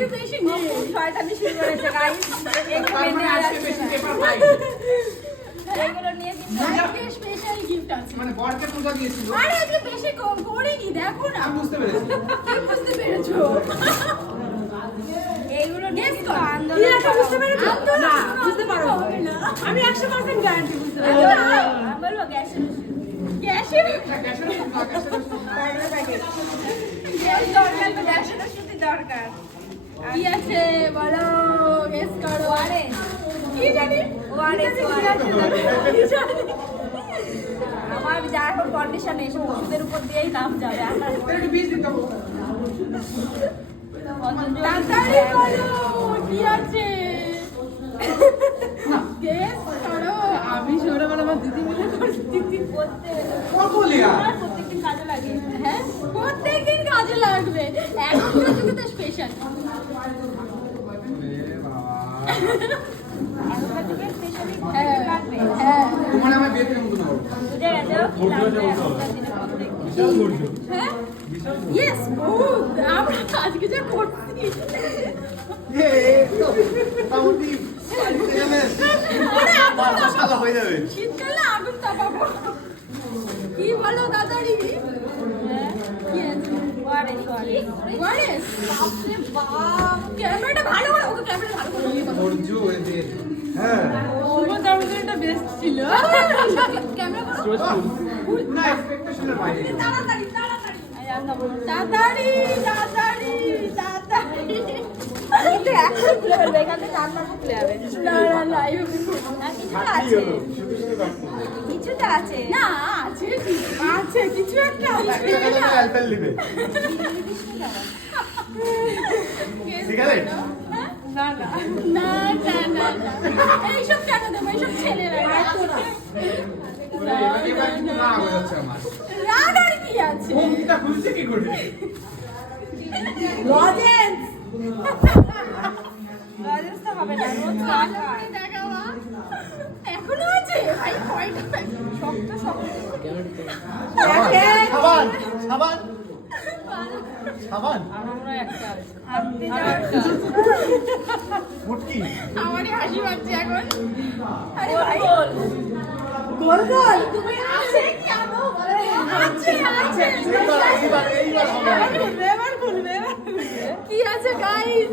আজকে বেশি নেই শয়তানি শুরু করেছে গাইস একটু মেনে আজকে বেশি পেপার পাই এগুলো নিয়ে কিন্তু আজকে স্পেশাল গিফট আছে মানে বরকে পূজা দিয়েছিল আরে আজকে বেশি করিনি দেখো না আমি বুঝতে পেরেছি কি বুঝতে পেরেছো এইগুলো নিয়ে কিন্তু আন্দোলন কি বুঝতে পেরেছো না বুঝতে পারো না আমি 100% গ্যারান্টি বুঝতে পারছি আমার গ্যাসের গ্যাসের দরকার তো গ্যাসের ওষুধই দরকার কি আছে বলো গেস করো আরে কি জানি আমার যা এখন কন্ডিশন এসব ওষুধের উপর দিয়েই নাম যাবে আমার তাড়াতাড়ি বলো কি আছে গেস করো আমি ছোটবেলা আমার দিদি মিলে প্রত্যেকদিন কাজে লাগে হ্যাঁ প্রত্যেকদিন কাজে লাগবে এখনকার যুগে তো স্পেশাল তোমার আমার বিয়ে কেমন করো হ্যাঁ ইয়েস আমরা আজকে যা করছি শীতকালে আগুন তাপাবো কি বলো দাদারি ক্যামেরাটা ভালো করে ওকে ক্যামেরা ভালো করে হ্যাঁ ক্যামেরা না এক্সপেকটেশনের বাইরে তাড়াতাড়ি তাড়াতাড়ি তাড়াতাড়ি তাড়াতাড়ি তাড়াতাড়ি কিন্তু এখন খুলে ফেলবে এখান থেকে রান্না খুলে যাবে না না না কিছুটা আছে না আছে আছে কিছু একটা আছে অ্যালপেল লিবে সিগারেট না না না না না এইসব কেন দেবো এইসব ছেলেরা রাগ আর কি আছে খুলছে কি করে লজেন্স লজেন্স তো হবে না রোজ দেখাবা এখনো আছে ভাই কয়টা শক্ত শক্ত সাবান সাবান সাবান আমরা একটা মুটকি আমারই হাসি পাচ্ছে এখন আরে ভাই গোল গোল তুমি আছে কি আনো আছে আছে এইবার এবার খুলবে কি আছে গাইস